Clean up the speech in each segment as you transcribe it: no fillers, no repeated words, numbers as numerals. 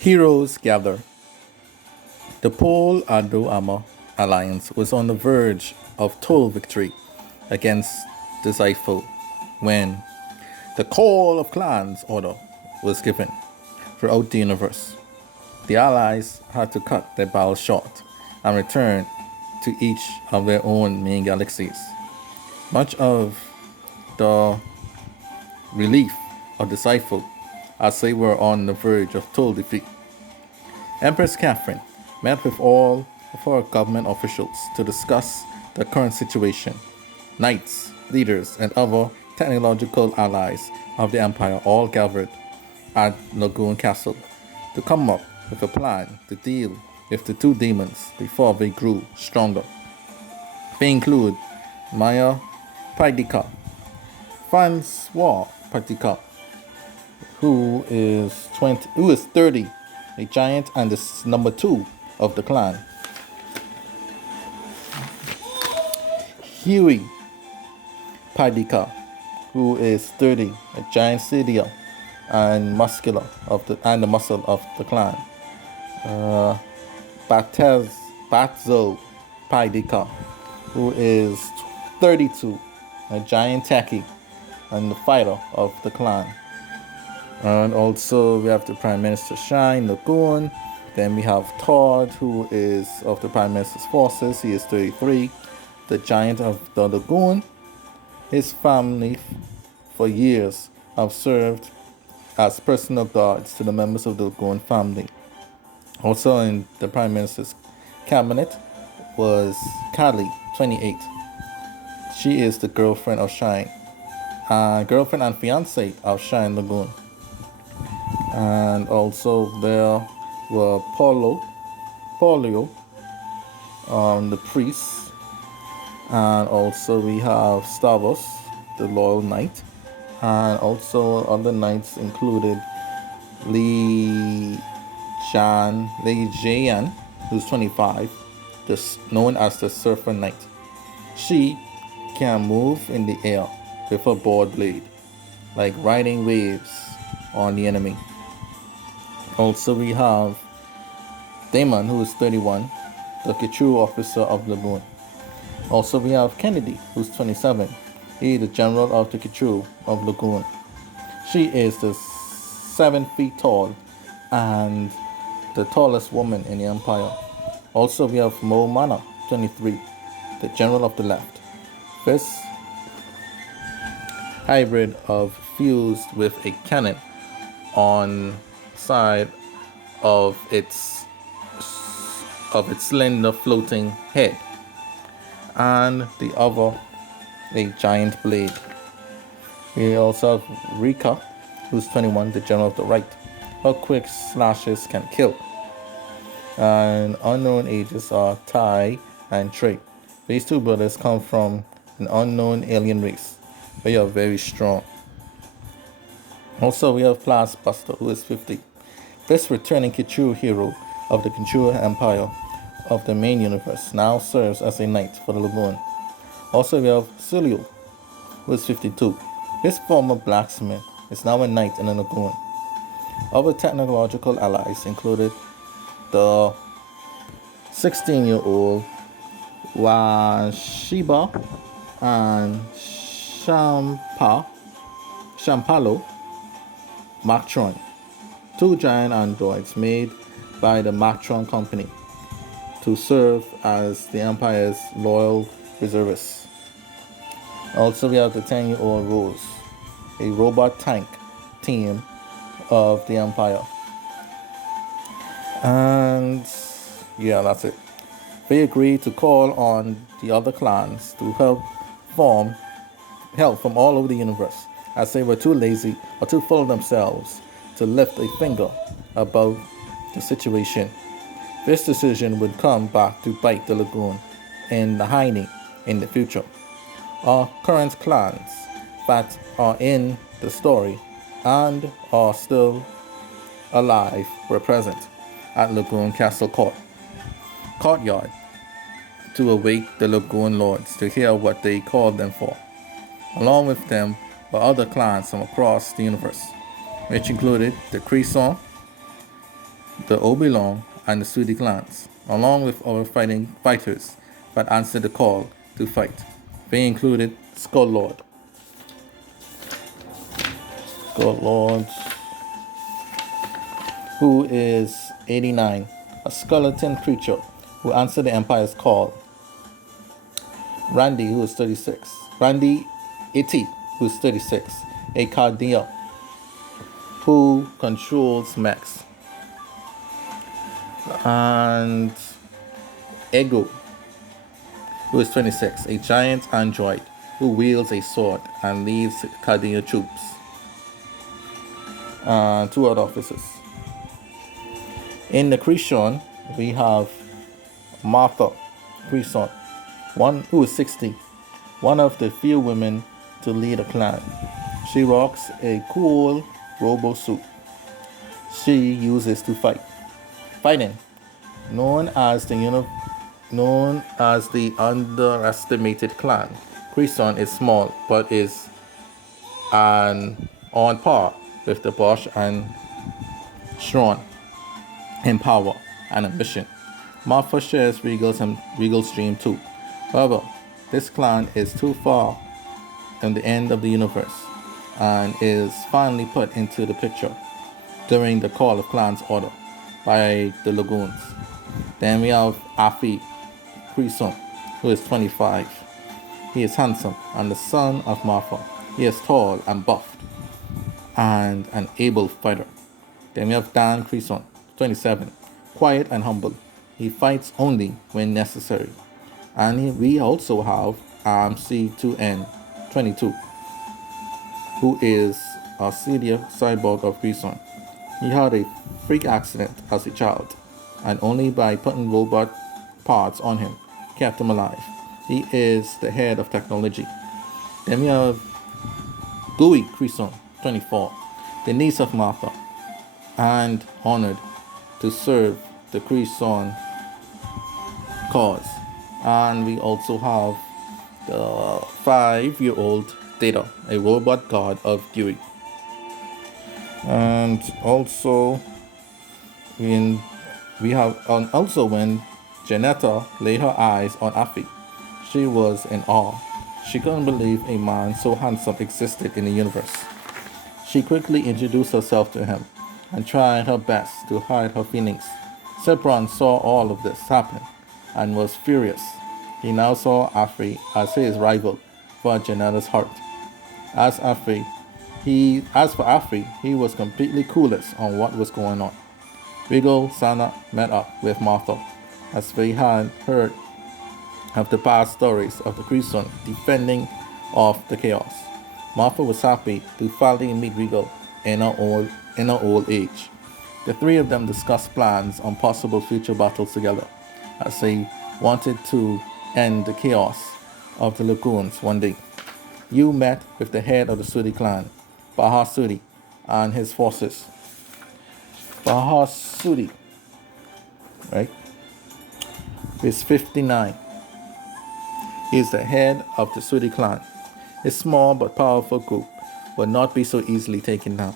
Heroes gather. The Pole Ado alliance was on the verge of total victory against the Zypho when the Call of Clans order was given throughout the universe. The allies had to cut their battles short and return to each of their own main galaxies. Much of the relief of the Zypho as they were on the verge of total defeat. Empress Catherine met with all of her government officials to discuss the current situation. Knights, leaders, and other technological allies of the Empire all gathered at Lagoon Castle to come up with a plan to deal with the two demons before they grew stronger. They include Maya Paidika, Francois Paidika, who is 30, a giant and the number 2 of the clan. Huey Paidika, who is 30, a giant Cedia and muscular and the muscle of the clan. Batzo Paidika, who is 32, a giant techie and the fighter of the clan. And also we have the Prime Minister Shine Lagoon. Then we have Todd, who is of the Prime Minister's forces. He is 33, the giant of the Lagoon. His family for years have served as personal guards to the members of the Lagoon family. Also in the Prime Minister's cabinet was Kali, 28. She is the girlfriend of Shine. Girlfriend and fiance of Shine Lagoon. And also there were Polio, the priest. And also we have Stavros, the loyal knight. And also other knights included Li Jian, who's 25, known as the Surfer Knight. She can move in the air with her board blade, like riding waves on the enemy. Also we have Damon, who is 31, the Kichu officer of Lagoon. Also we have Kennedy, who's 27. He is the general of the Kichu of Lagoon. She is the 7 feet tall and the tallest woman in the Empire. Also we have Mo Mana, 23, the general of the left. This hybrid of fused with a cannon on side of its slender floating head, and the other a giant blade. We also have Rika, who's 21, the general of the right. Her quick slashes can kill. And unknown ages are Tai and Trey. These two brothers come from an unknown alien race. They are very strong. Also, we have Blastbuster, who is 50. This returning Kichu hero of the Kichu Empire of the main universe now serves as a knight for the Lagoon. Also, we have Celio, who is 52. This former blacksmith is now a knight in the Lagoon. Other technological allies included the 16-year-old Washiba and Shampalo Mactron, 2 giant androids made by the Mactron Company to serve as the Empire's loyal reservists. Also, we have the 10-year-old Rose, a robot tank team of the Empire. And yeah, that's it. They agreed to call on the other clans to help from all over the universe, as they were too lazy or too full of themselves to lift a finger about the situation. This decision would come back to bite the Lagoon in the hiding in the future. Our current clans that are in the story and are still alive were present at Lagoon Castle Courtyard to await the Lagoon Lords to hear what they called them for. Along with them were other clans from across the universe, which included the Crescent, the Obilong and the Sudi clans, along with other fighters that answered the call to fight. They included Skull Lord. Skull Lord, who is 89, a skeleton creature who answered the Empire's call. Randy, who is 36. Randy Iti, who is 36, a Cardia who controls mechs. And Ego, who is 26, a giant android who wields a sword and leads Cardia troops. And 2 other officers. In the Creation, we have Martha Creation, one who is 60, one of the few women to lead a clan. She rocks a cool robo suit she uses to fight. Fighting, known as the underestimated clan. Creation is small but is on par with the Bosch and Strong in power and ambition. Martha shares Regal's dream too. However, this clan is too far from the end of the universe and is finally put into the picture during the Call of Clans order by the Lagoons. Then we have Afi Creason, who is 25. He is handsome and the son of Martha. He is tall and buffed and an able fighter. Then we have Dan Creason, 27, quiet and humble. He fights only when necessary. And we also have MC2N, 22, who is a senior cyborg of Creason. He had a freak accident as a child, and only by putting robot parts on him kept him alive. He is the head of technology. Then we have Gooey Creason, 24, the niece of Martha, and honored to serve the Creason cause. And we also have the 5-year-old Data, a robot god of Dewey. And also when Janetta laid her eyes on Afi, she was in awe. She couldn't believe a man so handsome existed in the universe. She quickly introduced herself to him and tried her best to hide her feelings. Sepron saw all of this happen and was furious. He now saw Afi as his rival for Janetta's heart. As for Afi, he was completely clueless on what was going on. Regal Sana met up with Martha, as they had heard of the past stories of the Creason defending off the chaos. Martha was happy to finally meet Regal in her old age. The 3 of them discussed plans on possible future battles together, as they wanted to end the chaos of the Lagoons one day. You met with the head of the Sudi clan, Baha Sudi, and his forces. Baha Sudi, right, is 59. He is the head of the Sudi clan. His small but powerful group will not be so easily taken down.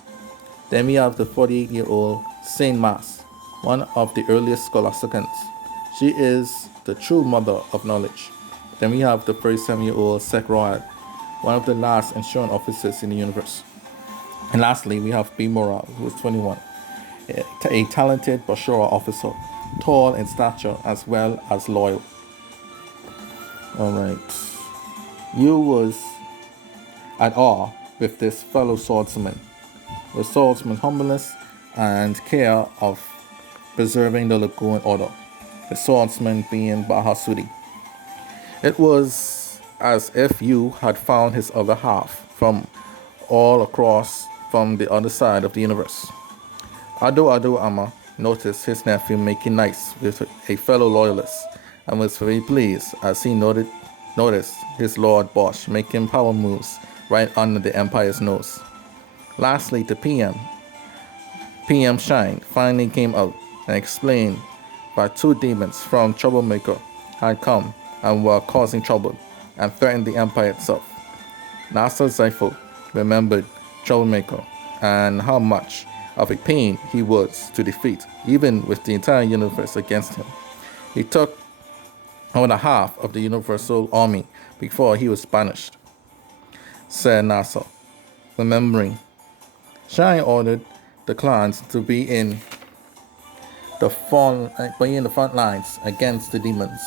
Then we have the 48-year-old Saint Mas, one of the earliest scholasticans. She is the true mother of knowledge. Then we have the 37-year-old Sek Royal, one of the last insurance officers in the universe. And lastly, we have B. Morale, who is 21, a talented Bashora officer, tall in stature as well as loyal. Alright. You was at awe with this fellow swordsman. The swordsman's humbleness and care of preserving the Lagoon order. The swordsman being Bahasudi. It was as if you had found his other half from all across from the other side of the universe. Ado Ama noticed his nephew making nice with a fellow loyalist and was very pleased as he noticed his Lord Bosch making power moves right under the Empire's nose. Lastly, the PM Shine finally came out and explained that 2 demons from Troublemaker had come and were causing trouble and threatened the Empire itself. Nasa Zypho remembered Troublemaker and how much of a pain he was to defeat, even with the entire universe against him. He took on a half of the universal army before he was banished, said Nasser, remembering. Shai ordered the clans to be in the front lines against the demons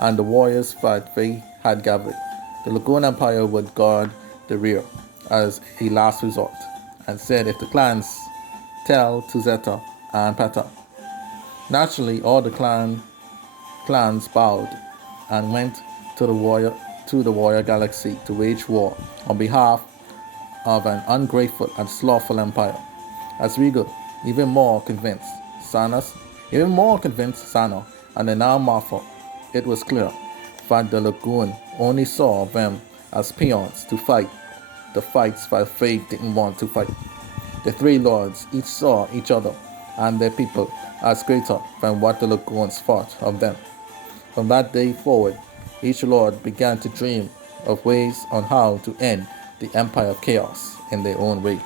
and the warriors that they had gathered. The Lagoon Empire would guard the rear as a last resort, and said if the clans Tel, Tuzeta, and Pata. Naturally, all the clans bowed and went to the warrior galaxy to wage war on behalf of an ungrateful and slothful empire. As Regal, even more convinced Sano, and the now Martha, it was clear that the Lagoon only saw them as peons to fight the fights that they didn't want to fight. The three lords each saw each other and their people as greater than what the Lagoons thought of them. From that day forward, each lord began to dream of ways on how to end the Empire of Chaos in their own way.